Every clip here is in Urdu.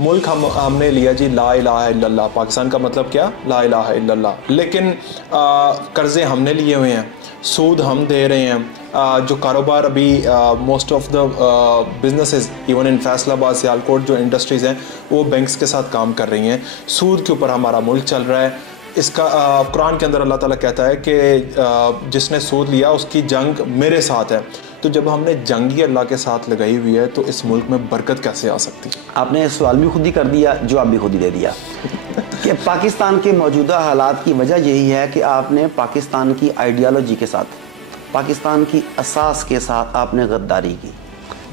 ملک ہم نے لیا جی لا الہ الا اللہ، پاکستان کا مطلب کیا؟ لا الہ الا اللہ، لیکن قرضے ہم نے لیے ہوئے ہیں، سود ہم دے رہے ہیں، جو کاروبار ابھی most of the businesses even in Faisal آباد سیالکوٹ جو انڈسٹریز ہیں وہ بینکس کے ساتھ کام کر رہی ہیں، سود کے اوپر ہمارا ملک چل رہا ہے۔ اس کا قرآن کے اندر اللہ تعالیٰ کہتا ہے کہ جس نے سود لیا اس کی جنگ میرے ساتھ ہے۔ تو جب ہم نے جنگ ہی اللہ کے ساتھ لگائی ہوئی ہے تو اس ملک میں برکت کیسے آ سکتی؟ آپ نے سوال بھی خود ہی کر دیا، جواب بھی خود ہی دے دیا کہ پاکستان کے موجودہ حالات کی وجہ یہی ہے کہ آپ نے پاکستان کی آئیڈیالوجی کے ساتھ، پاکستان کی اساس کے ساتھ آپ نے غداری کی۔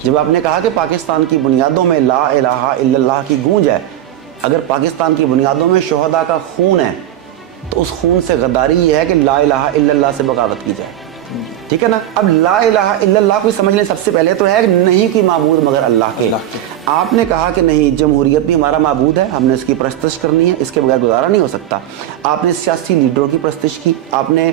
جب آپ نے کہا کہ پاکستان کی بنیادوں میں لا الہ الا اللہ کی گونج ہے، اگر پاکستان کی بنیادوں میں شہداء کا خون ہے تو اس خون سے غداری یہ ہے کہ لا الہ الا اللہ سے بغاوت کی جائے، ٹھیک ہے نا؟ اب لا الہ الا اللہ کو سمجھ لیں، سب سے پہلے تو ہے نہیں کوئی معبود مگر اللہ کے۔ آپ نے کہا کہ نہیں، جمہوریت بھی ہمارا معبود ہے، ہم نے اس کی پرستش کرنی ہے، اس کے بغیر گزارا نہیں ہو سکتا۔ آپ نے سیاسی لیڈروں کی پرستش کی، آپ نے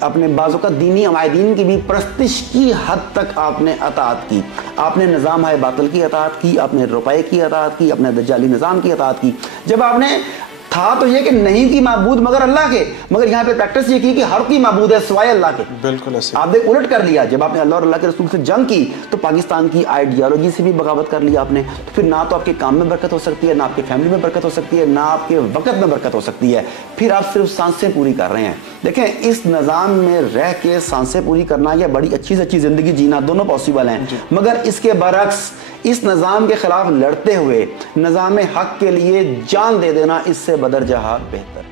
اپنے بعض اوقات دینی عمائدین کی بھی پرستش کی حد تک آپ نے اطاعت کی، آپ نے نظام ہے باطل کی اطاعت کی، آپ نے روپے کی اطاعت کی، اپنے دجالی نظام کی اطاعت کی۔ جب آپ نے تھا تو یہ کہ نہیں کی معبود مگر اللہ کے، مگر یہاں پہ پریکٹس یہ کی کہ ہر کوئی معبود ہے سوائے اللہ کے۔ بالکل ایسے آپ نے الٹ کر لیا۔ جب آپ نے اللہ اور اللہ کے رسول سے جنگ کی تو پاکستان کی آئیڈیالوجی سے بھی بغاوت کر لیا آپ نے، تو پھر نہ تو آپ کے کام میں برکت ہو سکتی ہے، نہ آپ کے فیملی میں برکت ہو سکتی ہے، نہ آپ کے وقت میں برکت ہو سکتی ہے، پھر آپ صرف سانسیں پوری کر رہے ہیں۔ دیکھیں، اس نظام میں رہ کے سانسیں پوری کرنا یا بڑی اچھی سے اچھی زندگی جینا دونوں پاسبل ہیں، مگر اس کے برعکس اس نظام کے خلاف لڑتے ہوئے نظام حق کے لیے جان دے دینا اس سے بدر جہاد بہتر۔